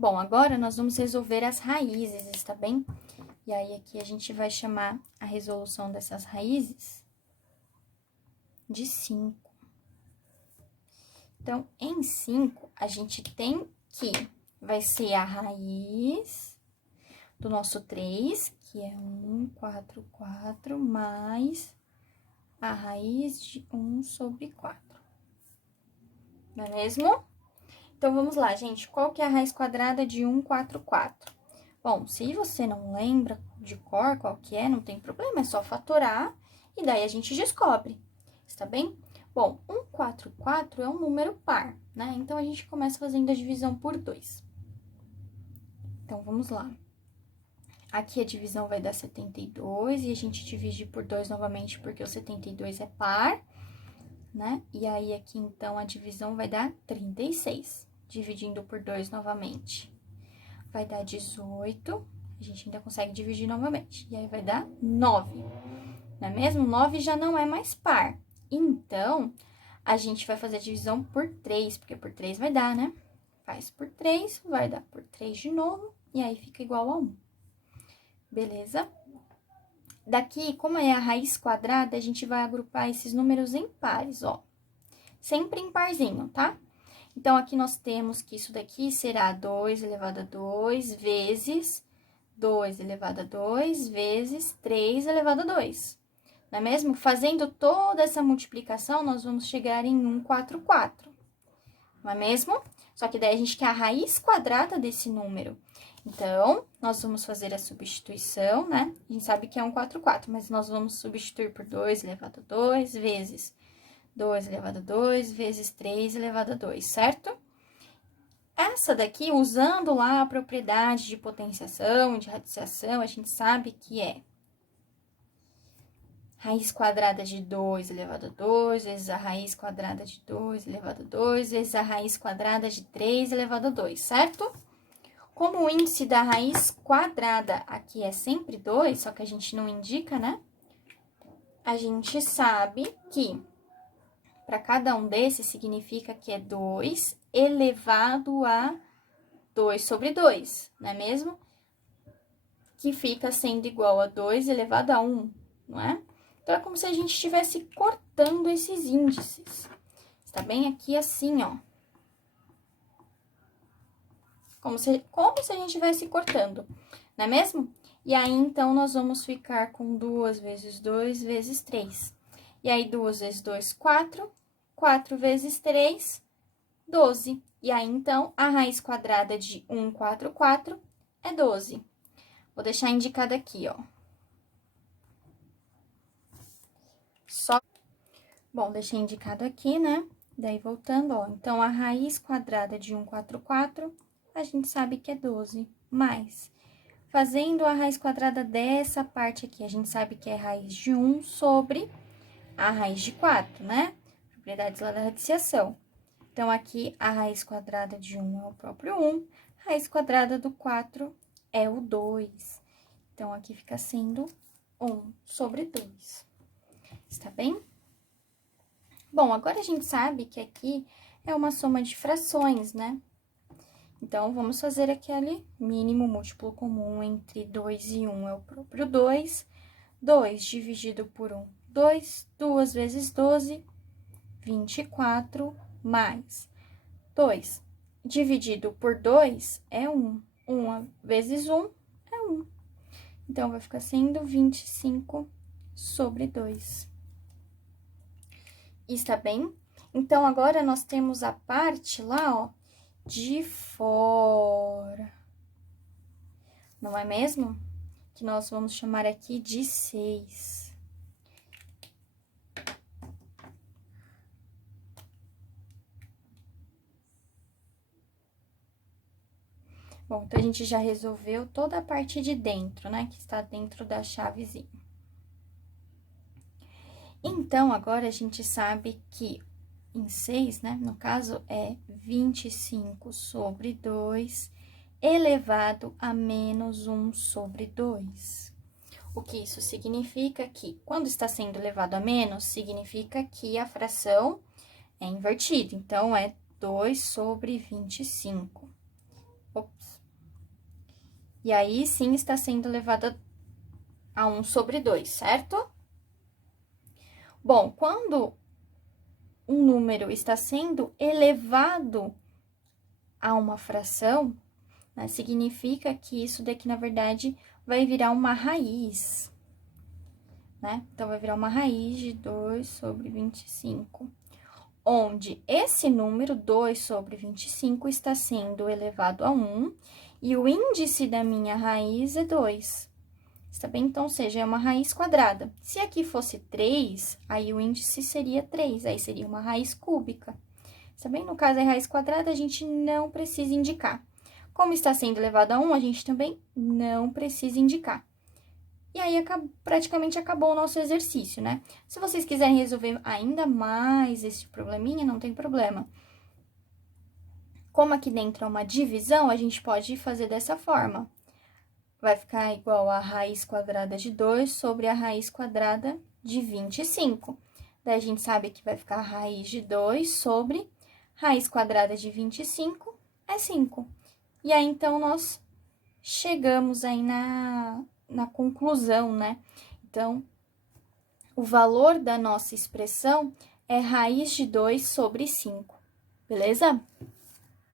Bom, agora nós vamos resolver as raízes, está bem? E aí, aqui a gente vai chamar a resolução dessas raízes de 5. Então, em 5, a gente tem que vai ser a raiz do nosso 3, que é 1, 4, 4, mais a raiz de 1 sobre 4. Não é mesmo? Então, vamos lá, gente. Qual que é a raiz quadrada de 1, 4, 4? Bom, se você não lembra de cor qual que é, não tem problema, é só fatorar e daí a gente descobre, está bem? Bom, 1, 4, 4 é um número par, né? Então, a gente começa fazendo a divisão por 2. Então, vamos lá. Aqui a divisão vai dar 72 e a gente divide por 2 novamente porque o 72 é par, né? E aí, aqui, então, a divisão vai dar 36, dividindo por 2 novamente. Vai dar 18, a gente ainda consegue dividir novamente. E aí, vai dar 9, não é mesmo? 9 já não é mais par. Então, a gente vai fazer a divisão por 3, porque por 3 vai dar, né? Faz por 3, vai dar por 3 de novo, e aí fica igual a 1. Beleza? Daqui, como é a raiz quadrada, a gente vai agrupar esses números em pares, ó. Sempre em parzinho, tá? Então, aqui nós temos que isso daqui será 2 elevado a 2 vezes 2 elevado a 2 vezes 3 elevado a 2. Não é mesmo? Fazendo toda essa multiplicação, nós vamos chegar em 1, 4, 4. Não é mesmo? Só que daí a gente quer a raiz quadrada desse número. Então, nós vamos fazer a substituição, né? A gente sabe que é 1, 4, 4, mas nós vamos substituir por 2 elevado a 2 vezes 2 elevado a 2 vezes 3 elevado a 2, certo? Essa daqui, usando lá a propriedade de potenciação, de radiciação, a gente sabe que é raiz quadrada de 2 elevado a 2 vezes a raiz quadrada de 2 elevado a 2 vezes a raiz quadrada de 3 elevado a 2, certo? Como o índice da raiz quadrada aqui é sempre 2, só que a gente não indica, né? A gente sabe que para cada um desses significa que é 2 elevado a 2 sobre 2, não é mesmo? Que fica sendo igual a 2 elevado a 1, não é? Então, é como se a gente estivesse cortando esses índices. Está bem aqui assim, ó. Como se a gente estivesse cortando, não é mesmo? E aí, então, nós vamos ficar com 2 vezes 2 vezes 3. E aí, 2 vezes 2, 4. 4 vezes 3, 12. E aí, então, a raiz quadrada de 1, 4, 4 é 12. Vou deixar indicado aqui, ó. Bom, deixei indicado aqui, né? Daí, voltando, ó. Então, a raiz quadrada de 1, 4, 4, a gente sabe que é 12. Mas, fazendo a raiz quadrada dessa parte aqui, a gente sabe que é raiz de 1 sobre a raiz de 4, né? Propriedades lá da radiciação. Então, aqui, a raiz quadrada de 1 é o próprio 1, a raiz quadrada do 4 é o 2. Então, aqui fica sendo 1 sobre 2. Está bem? Bom, agora a gente sabe que aqui é uma soma de frações, né? Então, vamos fazer aquele mínimo múltiplo comum entre 2 e 1 é o próprio 2. 2 dividido por 1, 2. 2 vezes 12, 24, mais 2 dividido por 2 é 1. 1 vezes 1 é 1. Então, vai ficar sendo 25 sobre 2. Está bem? Então, agora nós temos a parte lá, ó, de fora. Não é mesmo? Que nós vamos chamar aqui de 6. Bom, então, a gente já resolveu toda a parte de dentro, né? Que está dentro da chavezinha. Então, agora a gente sabe que em 6, né? No caso, é 25 sobre 2 elevado a menos 1 sobre 2. O que isso significa? Que quando está sendo elevado a menos, significa que a fração é invertida. Então, é 2 sobre 25. Ops. E aí, sim, está sendo elevado a 1 sobre 2, certo? Bom, quando um número está sendo elevado a uma fração, né, significa que isso daqui, na verdade, vai virar uma raiz, né? Então, vai virar uma raiz de 2 sobre 25, onde esse número, 2 sobre 25, está sendo elevado a 1, e o índice da minha raiz é 2. Tá bem? Então, ou seja, é uma raiz quadrada. Se aqui fosse 3, aí o índice seria 3, aí seria uma raiz cúbica. Tá bem? No caso, é raiz quadrada, a gente não precisa indicar. Como está sendo elevado a 1, a gente também não precisa indicar. E aí, praticamente acabou o nosso exercício, né? Se vocês quiserem resolver ainda mais esse probleminha, não tem problema. Como aqui dentro é uma divisão, a gente pode fazer dessa forma. Vai ficar igual a raiz quadrada de 2 sobre a raiz quadrada de 25. Daí, a gente sabe que vai ficar a raiz de 2 sobre raiz quadrada de 25 é 5. E aí, então, nós chegamos aí na conclusão, né? Então, o valor da nossa expressão é raiz de 2 sobre 5, beleza?